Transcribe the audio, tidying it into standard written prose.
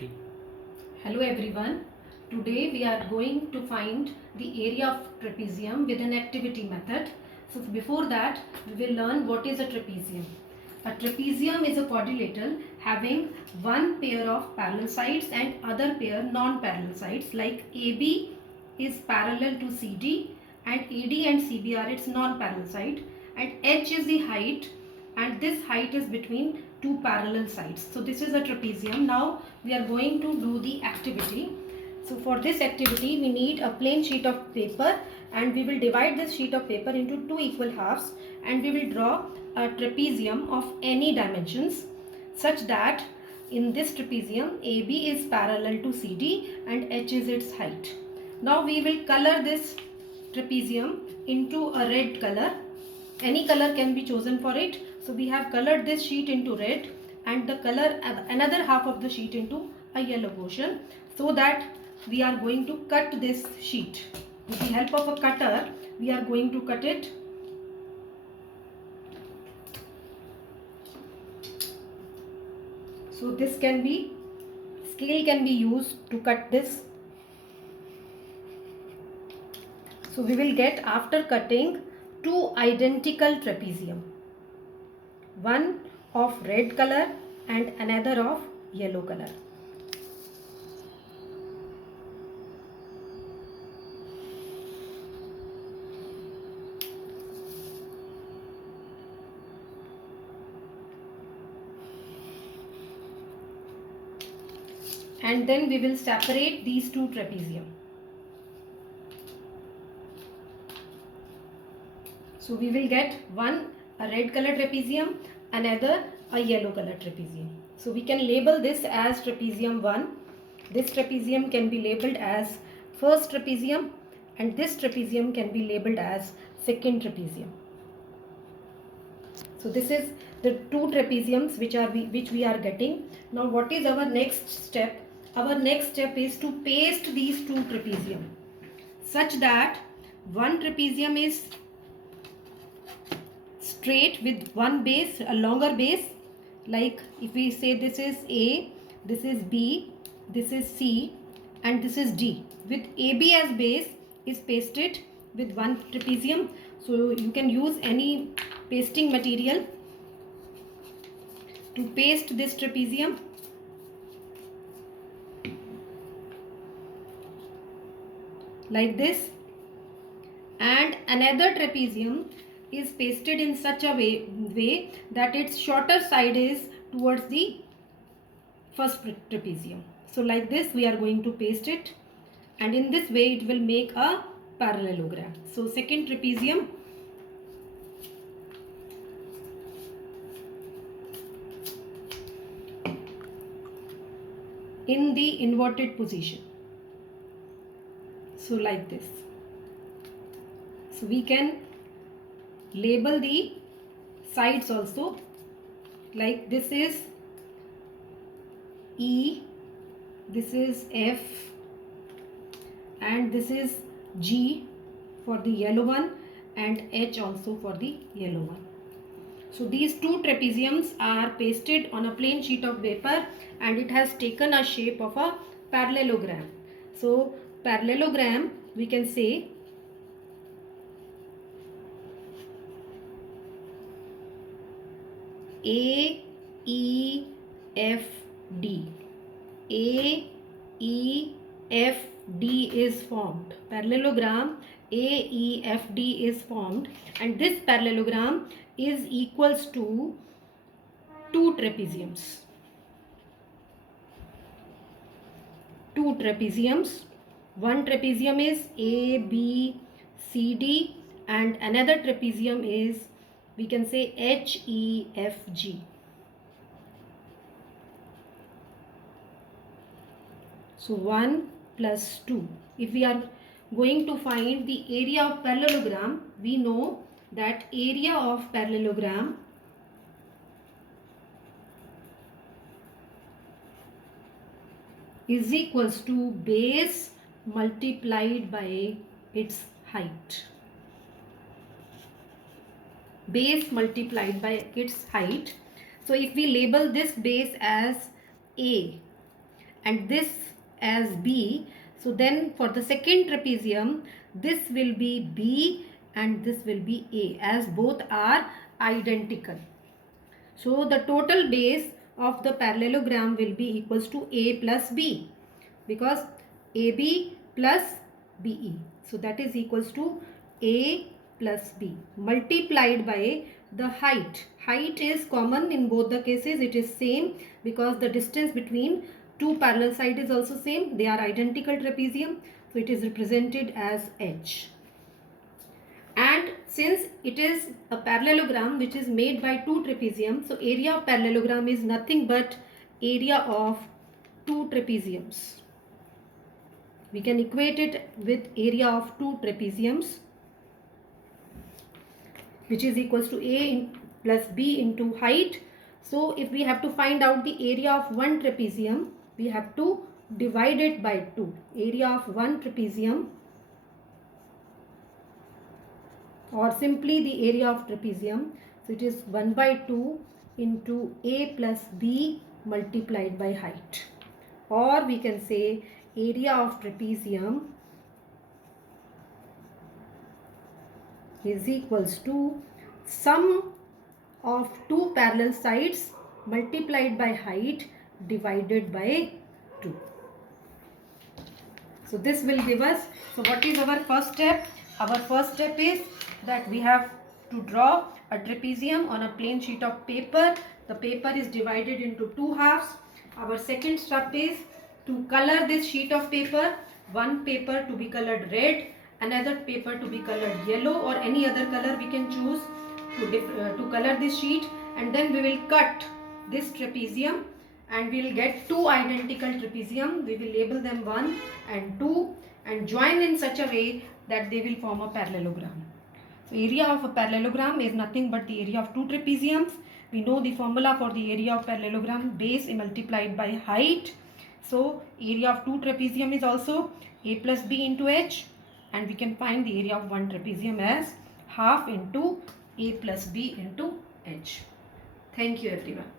3. Hello everyone. Today we are going to find the area of trapezium with an activity method. So before that we will learn what is a trapezium. A trapezium is a quadrilateral having one pair of parallel sides and other pair non-parallel sides, like AB is parallel to CD and AD and CB are its non-parallel side, and H is the height, and this height is between two parallel sides. So this is a trapezium. Now we are going to do the activity. So for this activity we need a plain sheet of paper, and we will divide this sheet of paper into two equal halves, and we will draw a trapezium of any dimensions such that in this trapezium AB is parallel to CD and H is its height. Now we will color this trapezium into a red color. Any color can be chosen for it. So we have colored this sheet into red and the color another half of the sheet into a yellow portion, so that we are going to cut this sheet. With the help of a cutter we are going to cut it. So this can be, scale can be used to cut this. So we will get, after cutting, two identical trapezium, one of red color and another of yellow color. And then we will separate these two trapezium. So we will get one a red color trapezium, another a yellow color trapezium. So we can label this as trapezium 1. This trapezium can be labeled as first trapezium, and this trapezium can be labeled as second trapezium. So this is the two trapeziums which we are getting. Now what is our next step? Our next step is to paste these two trapezium such that one trapezium is straight with one base, a longer base. Like if we say this is A, this is B, this is C, and this is D, with AB as base is pasted with one trapezium. So you can use any pasting material to paste this trapezium. Like this. And another trapezium is pasted in such a way that its shorter side is towards the first trapezium. So like this we are going to paste it, and in this way it will make a parallelogram. So second trapezium, in the inverted position. So like this. So we can label the sides also, like this is E, this is F, and this is G for the yellow one, and H also for the yellow one. So these two trapeziums are pasted on a plain sheet of paper, and it has taken a shape of a parallelogram. So parallelogram, we can say A, E, F, D. A, E, F, D is formed. Parallelogram A, E, F, D is formed, and this parallelogram is equals to two trapeziums. Two trapeziums. One trapezium is A, B, C, D, and another trapezium is, we can say, H, E, F, G. So 1 plus 2. If we are going to find the area of parallelogram, we know that area of parallelogram is equals to base multiplied by its height. Base multiplied by its height. So if we label this base as A and this as B. So then for the second trapezium, this will be B and this will be A, as both are identical. So the total base of the parallelogram will be equals to A plus B, because AB plus BE. So that is equals to A plus B multiplied by the height. Height is common in both the cases. It is same because the distance between two parallel sides is also same. They are identical trapezium. So it is represented as H. And since it is a parallelogram which is made by two trapeziums, so area of parallelogram is nothing but area of two trapeziums. We can equate it with area of two trapeziums, which is equals to A plus B into height. So if we have to find out the area of one trapezium, we have to divide it by 2. Area of one trapezium, or simply the area of trapezium. So it is 1 by 2 into A plus B multiplied by height. Or we can say area of trapezium is equals to sum of two parallel sides multiplied by height divided by 2. So this will give us, so what is our first step? Our first step is that we have to draw a trapezium on a plain sheet of paper. The paper is divided into two halves. Our second step is to color this sheet of paper. One paper to be colored red, another paper to be colored yellow, or any other color we can choose to color this sheet. And then we will cut this trapezium and we will get two identical trapezium. We will label them 1 and 2 and join in such a way that they will form a parallelogram. So area of a parallelogram is nothing but the area of two trapeziums. We know the formula for the area of parallelogram: base multiplied by height. So area of two trapezium is also A plus B into H, and we can find the area of one trapezium as half into A plus B into H. Thank you everyone.